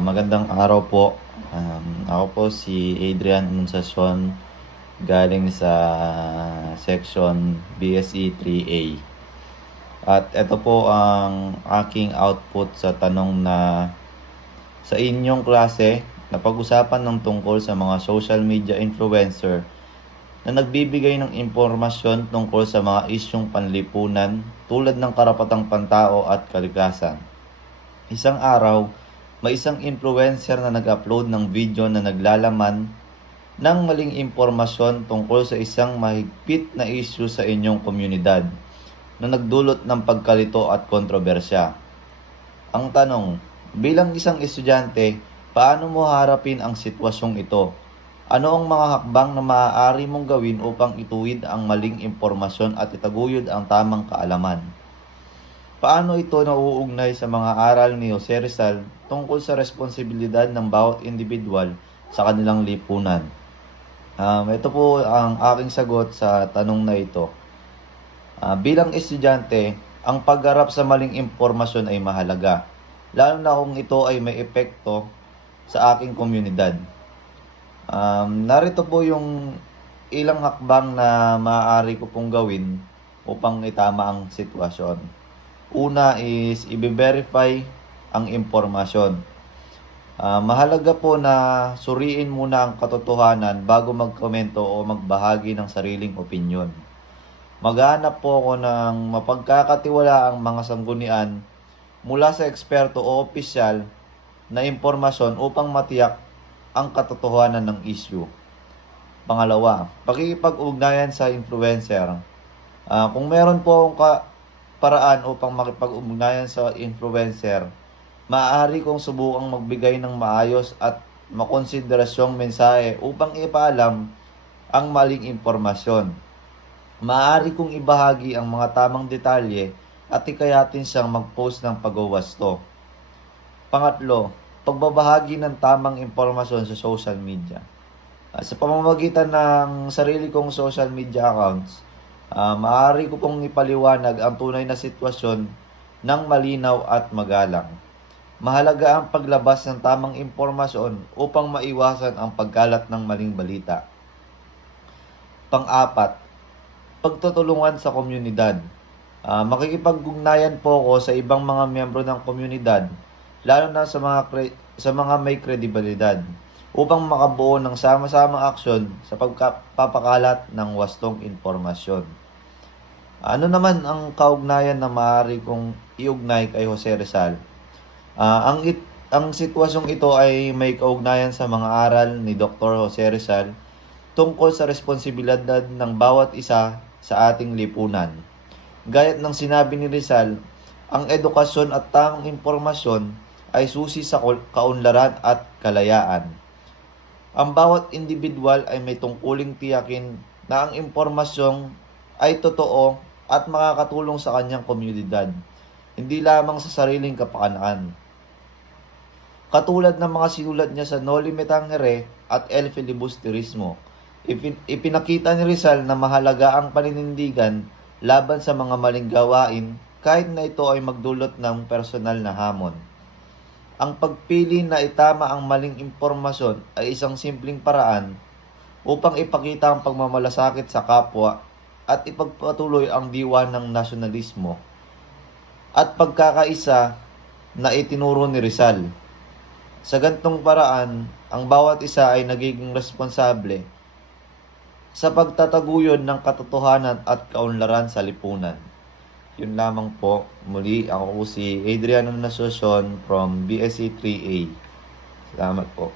Magandang araw po. Ako po si Adrian Anunciacion, galing sa section BSE 3A. At ito po ang aking output sa tanong na sa inyong klase napag-usapan ng tungkol sa mga social media influencer na nagbibigay ng impormasyon tungkol sa mga isyong panlipunan tulad ng karapatang pantao at kalikasan. Isang araw, may isang influencer na nag-upload ng video na naglalaman ng maling impormasyon tungkol sa isang mahigpit na issue sa inyong komunidad na nagdulot ng pagkalito at kontrobersya. Ang tanong, bilang isang estudyante, paano mo harapin ang sitwasyong ito? Ano ang mga hakbang na maaari mong gawin upang ituwid ang maling impormasyon at itaguyod ang tamang kaalaman? Paano ito nauugnay sa mga aral ni Jose Rizal tungkol sa responsibilidad ng bawat individual sa kanilang lipunan? Ito po ang aking sagot sa tanong na ito. Bilang estudyante, ang pagharap sa maling impormasyon ay mahalaga, lalo na kung ito ay may epekto sa aking komunidad. Narito po yung ilang hakbang na maaari ko pong gawin upang itama ang sitwasyon. Una is i-verify ang impormasyon. Mahalaga po na suriin muna ang katotohanan bago magkomento o magbahagi ng sariling opinyon. Maghanap po ako ng mapagkakatiwalaang mga sanggunian mula sa eksperto o opisyal na impormasyon upang matiyak ang katotohanan ng issue. Pangalawa, pakikipag-ugnayan sa influencer. Kung meron po akong paraan upang makipag-ugnayan sa influencer, maaari kong subukang magbigay ng maayos at makonsiderasyong mensahe upang ipaalam ang maling impormasyon. Maaari kong ibahagi ang mga tamang detalye at hikayatin siyang mag-post ng pagwawasto. Pangatlo, pagbabahagi ng tamang impormasyon sa social media. Sa pamamagitan ng sarili kong social media accounts, maaari ko pong ipaliwanag ang tunay na sitwasyon ng malinaw at magalang. Mahalaga ang paglabas ng tamang impormasyon upang maiwasan ang pagkalat ng maling balita. Pang-apat, pagtutulungan sa komunidad. Makikipag-ugnayan po ako sa ibang mga miyembro ng komunidad, lalo na sa mga may kredibilidad, upang makabuo ng sama-samang aksyon sa pagpapakalat ng wastong impormasyon. Ano naman ang kaugnayan na maaari kong iugnay kay Jose Rizal? Ang sitwasyong ito ay may kaugnayan sa mga aral ni Dr. Jose Rizal tungkol sa responsibilidad ng bawat isa sa ating lipunan. Gayat ng sinabi ni Rizal, ang edukasyon at tamang impormasyon ay susi sa kaunlaran at kalayaan. Ang bawat individual ay may tungkuling tiyakin na ang impormasyong ay totoo at makakatulong sa kanyang komunidad, hindi lamang sa sariling kapakanan. Katulad ng mga sinulat niya sa Noli Me Tangere at El Filibusterismo, ipinakita ni Rizal na mahalaga ang paninindigan laban sa mga maling gawain kahit na ito ay magdulot ng personal na hamon. Ang pagpili na itama ang maling impormasyon ay isang simpleng paraan upang ipakita ang pagmamalasakit sa kapwa at ipagpatuloy ang diwa ng nasyonalismo at pagkakaisa na itinuro ni Rizal. Sa gantong paraan, ang bawat isa ay nagiging responsable sa pagtataguyod ng katotohanan at kaunlaran sa lipunan. Yun lamang po. Muli, ako po si Adrian Anunciacion from BSE 3A. Salamat po.